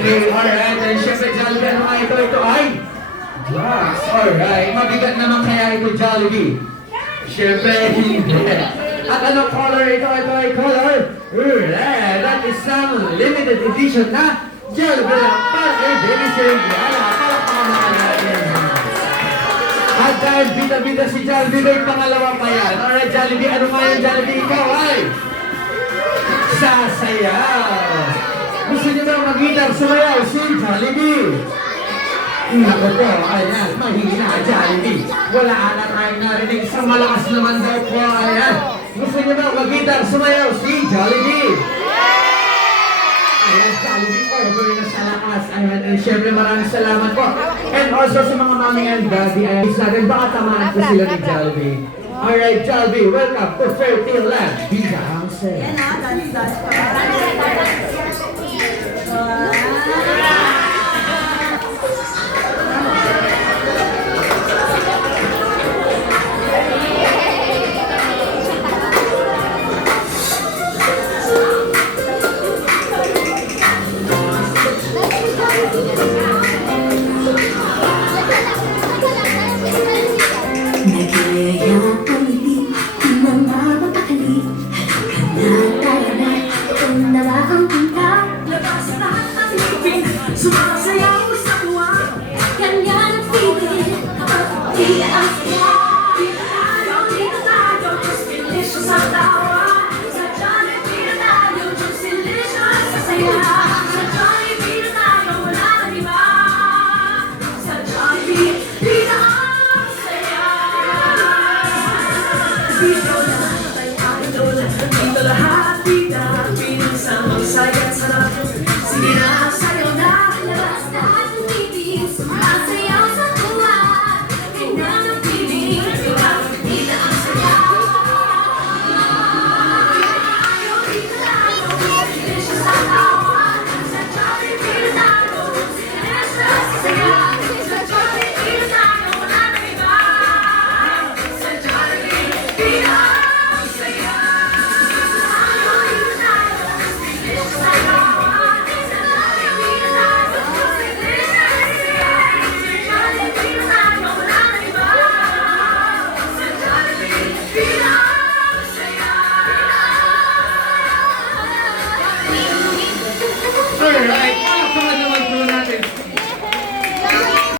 Okay, alright. And syempre, Jollibee, ano nga ito? Ito ay? Yes, alright. Mabigat naman kaya ito, Jollibee. Syempre, hindi. At anong color ito? Ito ay color red. That is some limited edition na Jollibee lang para kay Baby Cynthia. Palakpakan natin. At dahil bida-bida si Jollibee, may pangalawa pa yan. Alright, Jollibee, ano nga yung Jollibee? Ikaw ay sasayaw. Gusto niyo ba mag-gitar sumayaw si Jollibee? Naku po, ayan, mahina Jollibee. Wala na tayo narinig sa malakas naman daw po, ayan. Gusto niyo ba mag-gitar sumayaw si Jollibee? Ayan, Jollibee po, gawin na sa lakas. Ayan, and syempre maraming salamat po. And also sa mga mami and daddy, ayan, natin, baka tamaan po sila ni Jollibee. Alright, Jollibee, welcome to Fairfield Land. Bisa ang say. Yan na, dance pa. Sumasayaw sa tuwa, ganyan ang feeling. Di ang saya, dito tayo, just delicious ang tawa. Sa Jollibee na tayo, just delicious sa saya.